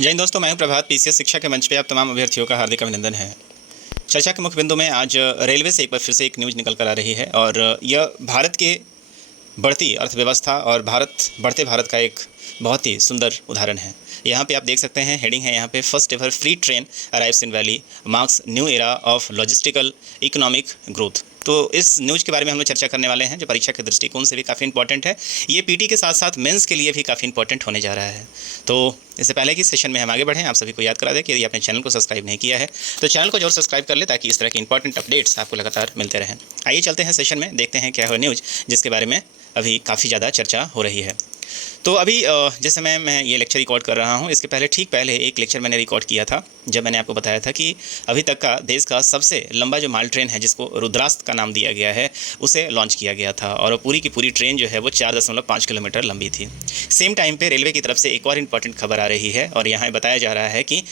जय हिंद दोस्तों, मैं हूं प्रभात। पीसीएस शिक्षा के मंच पे आप तमाम अभ्यर्थियों का हार्दिक अभिनंदन है। चर्चा के मुख्य बिंदु में आज रेलवे से एक बार फिर से एक न्यूज़ निकल कर आ रही है और यह भारत के बढ़ती अर्थव्यवस्था और बढ़ते भारत का एक बहुत ही सुंदर उदाहरण है। यहाँ पे आप देख सकते हैं, हेडिंग है यहाँ पे, first ever free train arrives in valley marks new era of logistical economic growth. तो इस न्यूज़ के बारे में हम लोग चर्चा करने वाले हैं, जो परीक्षा के दृष्टिकोण से भी काफ़ी इंपॉर्टेंट है। ये पीटी के साथ साथ मेंस के लिए भी काफ़ी इंपॉर्टेंट होने जा रहा है। तो इससे पहले कि सेशन में हम आगे बढ़ें, आप सभी को याद करा दें कि यदि आपने चैनल को सब्सक्राइब नहीं किया है तो चैनल को जरूर सब्सक्राइब कर ले, ताकि इस तरह के इंपॉर्टेंट अपडेट्स आपको लगातार मिलते रहें। आइए चलते हैं सेशन में, देखते हैं क्या है न्यूज़ जिसके बारे में अभी काफ़ी ज़्यादा चर्चा हो रही है। तो अभी जिस समय मैं ये लेक्चर रिकॉर्ड कर रहा हूँ, इसके ठीक पहले एक लेक्चर मैंने रिकॉर्ड किया था, जब मैंने आपको बताया था कि अभी तक का देश का सबसे लंबा जो माल ट्रेन है, जिसको रुद्रास्त्र का नाम दिया गया है, उसे लॉन्च किया गया था और पूरी की पूरी ट्रेन जो है वो 4.5 किलोमीटर लंबी थी। सेम टाइम पे रेलवे की तरफ से एक और इम्पॉर्टेंट खबर आ रही है और यहाँ बताया जा रहा है कि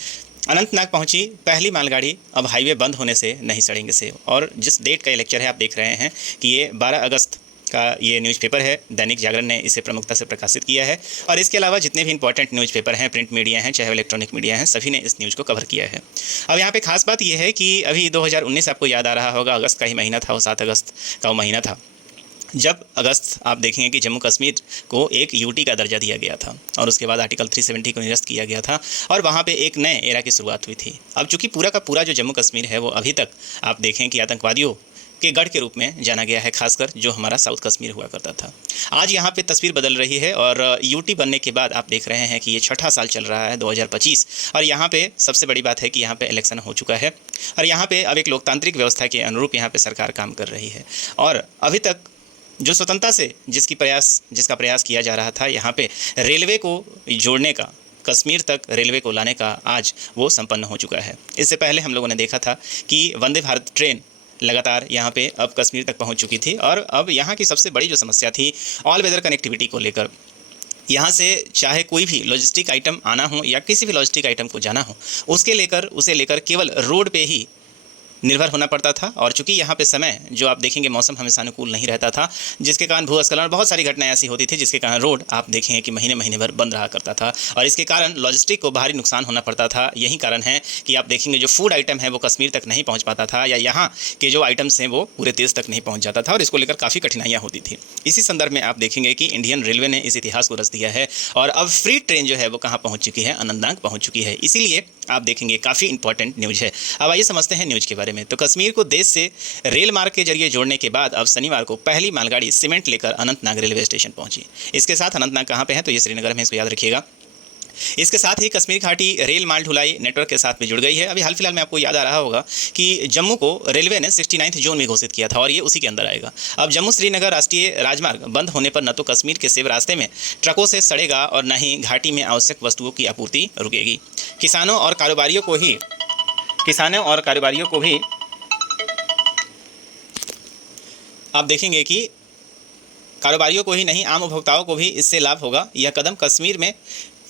अनंतनाग पहुंची पहली मालगाड़ी अब हाईवे बंद होने से नहीं सड़ेंगे सेब। और जिस डेट का ये लेक्चर है, आप देख रहे हैं कि ये 12 अगस्त का ये न्यूज़पेपर है। दैनिक जागरण ने इसे प्रमुखता से प्रकाशित किया है और इसके अलावा जितने भी इंपॉर्टेंट न्यूज़पेपर हैं, प्रिंट मीडिया हैं, चाहे इलेक्ट्रॉनिक मीडिया हैं, सभी ने इस न्यूज़ को कवर किया है। अब यहाँ पे खास बात यह है कि अभी 2019 आपको याद आ रहा होगा, अगस्त का ही महीना था, वो 7 अगस्त का वो महीना था, जब अगस्त आप देखेंगे कि जम्मू कश्मीर को एक यूटी का दर्जा दिया गया था और उसके बाद आर्टिकल 370 को निरस्त किया गया था और वहाँ पे एक नए एरा की शुरुआत हुई थी। अब चूँकि पूरा का पूरा जो जम्मू कश्मीर है वो अभी तक आप देखें कि आतंकवादियों के गढ़ के रूप में जाना गया है, खासकर जो हमारा साउथ कश्मीर हुआ करता था। आज यहाँ पे तस्वीर बदल रही है और यूटी बनने के बाद आप देख रहे हैं कि ये 6ठा साल चल रहा है, 2025, और यहाँ पे सबसे बड़ी बात है कि यहाँ पे इलेक्शन हो चुका है और यहाँ पे अब एक लोकतांत्रिक व्यवस्था के अनुरूप यहाँ पे सरकार काम कर रही है। और अभी तक जो स्वतंत्रता से जिसका प्रयास किया जा रहा था, यहाँ पे रेलवे को जोड़ने का, कश्मीर तक रेलवे को लाने का, आज वो संपन्न हो चुका है। इससे पहले हम लोगों ने देखा था कि वंदे भारत ट्रेन लगातार यहाँ पे अब कश्मीर तक पहुँच चुकी थी और अब यहाँ की सबसे बड़ी जो समस्या थी ऑल वेदर कनेक्टिविटी को लेकर, यहाँ से चाहे कोई भी लॉजिस्टिक आइटम आना हो या किसी भी लॉजिस्टिक आइटम को जाना हो, उसे लेकर केवल रोड पे ही निर्भर होना पड़ता था। और चूंकि यहाँ पे समय जो आप देखेंगे मौसम हमेशा अनुकूल नहीं रहता था, जिसके कारण भूस्खलन और बहुत सारी घटनाएं ऐसी होती थी, जिसके कारण रोड आप देखेंगे कि महीने महीने भर बंद रहा करता था और इसके कारण लॉजिस्टिक को भारी नुकसान होना पड़ता था। यही कारण है कि आप देखेंगे जो फूड आइटम है वो कश्मीर तक नहीं पहुँच पाता था, या यहाँ के जो आइटम्स हैं वो पूरे देश तक नहीं पहुँच जाता था और इसको लेकर काफ़ी कठिनाइयाँ होती थी। इसी संदर्भ में आप देखेंगे कि इंडियन रेलवे ने इस इतिहास को रच दिया है और अब फ्री ट्रेन जो है वो कहाँ पहुँच चुकी है, अनंतनाग पहुँच चुकी है। इसीलिए आप देखेंगे काफ़ी इंपॉर्टेंट न्यूज़ है। अब आइए समझते हैं न्यूज़ के बारे में। तो कश्मीर को देश से रेल मार्ग के जरिए जोड़ने के बाद अब शनिवार को पहली मालगाड़ी सीमेंट लेकर अनंतनाग रेलवे स्टेशन पहुंची। इसके साथ अनंतनाग कहां पे है, तो ये श्रीनगर में, इसको याद रखिएगा। इसके साथ ही कश्मीर घाटी रेल माल ढुलाई नेटवर्क के साथ भी जुड़ गई है। अभी हाल फिलहाल में आपको याद आ रहा होगा कि जम्मू को रेलवे ने 69th जोन में घोषित किया था और ये उसी के अंदर आएगा। अब जम्मू श्रीनगर राष्ट्रीय राजमार्ग बंद होने पर न तो कश्मीर के सेब रास्ते में ट्रकों से सड़ेगा और न ही घाटी में आवश्यक वस्तुओं की आपूर्ति रुकेगी। किसानों और कारोबारियों को भी आप देखेंगे कि कारोबारियों को ही नहीं, आम उपभोक्ताओं को भी इससे लाभ होगा। यह कदम कश्मीर में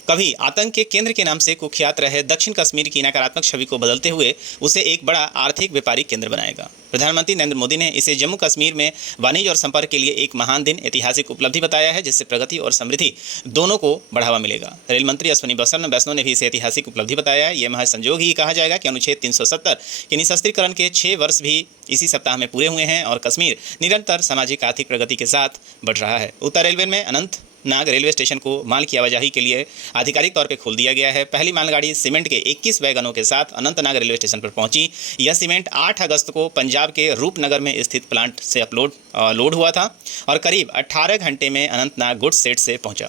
कभी आतंक के केंद्र के नाम से कुख्यात रहे दक्षिण कश्मीर की नकारात्मक छवि को बदलते हुए उसे एक बड़ा आर्थिक व्यापारिक केंद्र बनाएगा। प्रधानमंत्री नरेंद्र मोदी ने इसे जम्मू कश्मीर में वाणिज्य और संपर्क के लिए एक महान दिन, ऐतिहासिक उपलब्धि बताया है, जिससे प्रगति और समृद्धि दोनों को बढ़ावा मिलेगा। रेल मंत्री अश्विनी वैष्णव ने भी इसे ऐतिहासिक उपलब्धि बताया है। यह महज संजोग ही कहा जाएगा कि अनुच्छेद 370 के निशस्त्रीकरण के 6 वर्ष भी इसी सप्ताह में पूरे हुए हैं और कश्मीर निरंतर सामाजिक आर्थिक प्रगति के साथ बढ़ रहा है। उत्तर रेलवे में अनंतनाग रेलवे स्टेशन को माल की आवाजाही के लिए आधिकारिक तौर पे खोल दिया गया है। पहली मालगाड़ी सीमेंट के 21 वैगनों के साथ अनंतनाग रेलवे स्टेशन पर पहुंची। यह सीमेंट 8 अगस्त को पंजाब के रूपनगर में स्थित प्लांट से लोड हुआ था और करीब 18 घंटे में अनंतनाग गुड्स सेट से पहुंचा।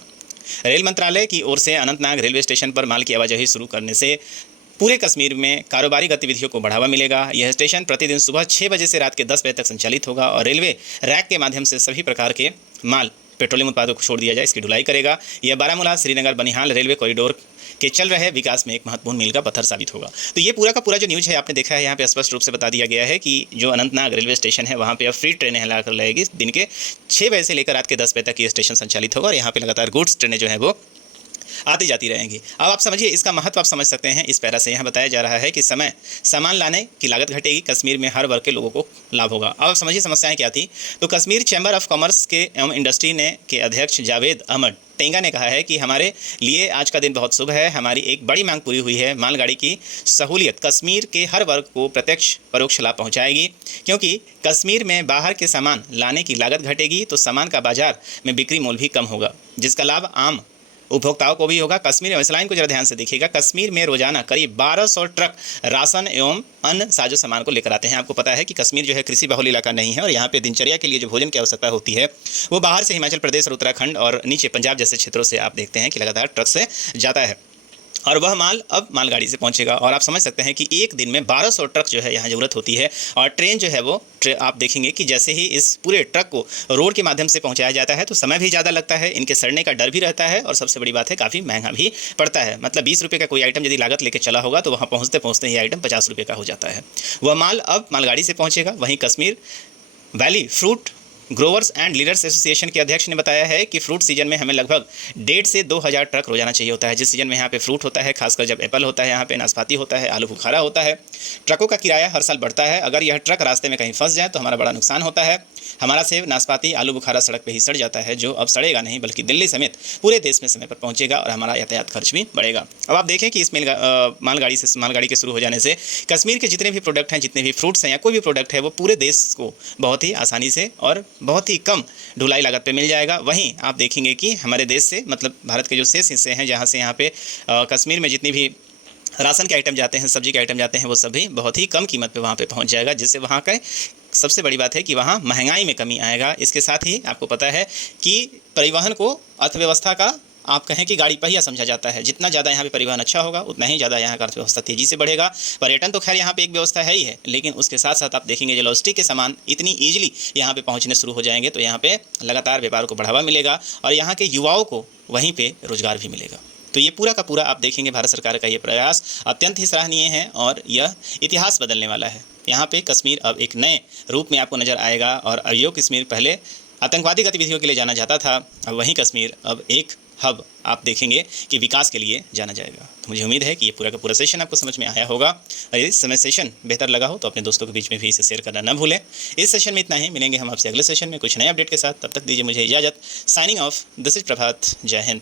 रेल मंत्रालय की ओर से अनंतनाग रेलवे स्टेशन पर माल की आवाजाही शुरू करने से पूरे कश्मीर में कारोबारी गतिविधियों को बढ़ावा मिलेगा। यह स्टेशन प्रतिदिन सुबह 6 बजे से रात के 10 बजे तक संचालित होगा और रेलवे रैक के माध्यम से सभी प्रकार के माल, पेट्रोलियम उत्पादों को छोड़ दिया जाए, इसकी ढुलाई करेगा। यह बारामूला श्रीनगर बनिहाल रेलवे कॉरिडोर के चल रहे विकास में एक महत्वपूर्ण मील का पत्थर साबित होगा। तो ये पूरा का पूरा जो न्यूज़ है आपने देखा है, यहाँ पे स्पष्ट रूप से बता दिया गया है कि जो अनंतनाग रेलवे स्टेशन है वहाँ पे अब फ्री ट्रेनें लाकर लगेगी। दिन के 6 बजे से लेकर रात के 10 बजे तक ये स्टेशन संचालित होगा और यहाँ पे लगातार गुड्स ट्रेनें जो है वो आती जाती रहेंगी। अब आप समझिए इसका महत्व आप समझ सकते हैं। इस पैरा से यहाँ बताया जा रहा है कि सामान लाने की लागत घटेगी, कश्मीर में हर वर्ग के लोगों को लाभ होगा। अब आप समझिए समस्याएं क्या थी। तो कश्मीर चैम्बर ऑफ कॉमर्स के एवं इंडस्ट्री ने के अध्यक्ष जावेद अहमद टेंगा ने कहा है कि हमारे लिए आज का दिन बहुत शुभ है। हमारी एक बड़ी मांग पूरी हुई है। मालगाड़ी की सहूलियत कश्मीर के हर वर्ग को प्रत्यक्ष परोक्ष लाभ पहुंचाएगी, क्योंकि कश्मीर में बाहर के सामान लाने की लागत घटेगी तो सामान का बाजार में बिक्री मूल्य भी कम होगा, जिसका लाभ आम उपभोक्ताओं को भी होगा। कश्मीर में इस लाइन को जरा ध्यान से देखिएगा। कश्मीर में रोजाना करीब 1200 ट्रक राशन एवं अन्य साजो सामान को लेकर आते हैं। आपको पता है कि कश्मीर जो है कृषि बहुल इलाका नहीं है और यहाँ पे दिनचर्या के लिए जो भोजन की आवश्यकता होती है वो बाहर से हिमाचल प्रदेश और उत्तराखंड और नीचे पंजाब जैसे क्षेत्रों से आप देखते हैं कि लगातार ट्रक से जाता है और वह माल अब मालगाड़ी से पहुंचेगा। और आप समझ सकते हैं कि एक दिन में 1200 ट्रक जो है यहाँ ज़रूरत होती है। और ट्रेन जो है वो आप देखेंगे कि जैसे ही इस पूरे ट्रक को रोड के माध्यम से पहुंचाया जाता है तो समय भी ज़्यादा लगता है, इनके सड़ने का डर भी रहता है और सबसे बड़ी बात है काफ़ी महंगा भी पड़ता है। मतलब 20 रुपये का कोई आइटम यदि लागत लेकर चला होगा तो वहाँ पहुँचते पहुँचते ही आइटम 50 रुपये का हो जाता है। वह माल अब मालगाड़ी से पहुँचेगा। वहीं Kashmir valley fruit growers and leaders association के अध्यक्ष ने बताया है कि फ्रूट सीजन में हमें लगभग 1.5 से 2,000 ट्रक रोजाना चाहिए होता है। जिस सीजन में यहाँ पे फ्रूट होता है, खासकर जब एप्पल होता है, यहाँ पे नाशपाती होता है, आलू बुखारा होता है, ट्रकों का किराया हर साल बढ़ता है। अगर यह ट्रक रास्ते में कहीं फंस जाए तो हमारा बड़ा नुकसान होता है। हमारा सेब, नाशपाती, आलू बुखारा सड़क पर ही सड़ जाता है, जो अब सड़ेगा नहीं बल्कि दिल्ली समेत पूरे देश में समय पर पहुँचेगा और हमारा यातायात खर्च भी बढ़ेगा। अब आप देखें कि इस मालगाड़ी के शुरू हो जाने से कश्मीर के जितने भी प्रोडक्ट हैं, जितने भी फ्रूट्स हैं या कोई भी प्रोडक्ट है, वो पूरे देश को बहुत ही आसानी से और बहुत ही कम ढुलाई लागत पे मिल जाएगा। वहीं आप देखेंगे कि हमारे देश से मतलब भारत के जो शेष हिस्से हैं जहाँ से यहाँ पे कश्मीर में जितनी भी राशन के आइटम जाते हैं, सब्जी के आइटम जाते हैं, वो सभी बहुत ही कम कीमत पे वहाँ पे पहुँच जाएगा, जिससे वहाँ का सबसे बड़ी बात है कि वहाँ महंगाई में कमी आएगा। इसके साथ ही आपको पता है कि परिवहन को अर्थव्यवस्था का आप कहें कि गाड़ी पहिया समझा जाता है। जितना ज़्यादा यहाँ पे परिवहन अच्छा होगा उतना ही ज़्यादा यहाँ का अर्थव्यवस्था तेज़ी से बढ़ेगा। पर्यटन तो खैर यहाँ पे एक व्यवस्था है ही है, लेकिन उसके साथ साथ आप देखेंगे जो लॉजिस्टिक के सामान इतनी ईजिली यहाँ पे पहुँचने शुरू हो जाएंगे तो यहाँ पे लगातार व्यापार को बढ़ावा मिलेगा और यहाँ के युवाओं को वहीं पर रोजगार भी मिलेगा। तो ये पूरा का पूरा आप देखेंगे भारत सरकार का ये प्रयास अत्यंत ही सराहनीय है और यह इतिहास बदलने वाला है। यहाँ पे कश्मीर अब एक नए रूप में आपको नज़र आएगा और अब यो कश्मीर पहले आतंकवादी गतिविधियों के लिए जाना जाता था, अब वहीं कश्मीर अब एक हब आप देखेंगे कि विकास के लिए जाना जाएगा। तो मुझे उम्मीद है कि ये पूरा का पूरा सेशन आपको समझ में आया होगा और यदि समय सेशन बेहतर लगा हो तो अपने दोस्तों के बीच में भी इसे शेयर करना न भूलें। इस सेशन में इतना ही, मिलेंगे हम आपसे अगले सेशन में कुछ नए अपडेट के साथ। तब तक दीजिए मुझे इजाज़त। साइनिंग ऑफ, दिस इज प्रभात। जय हिंद।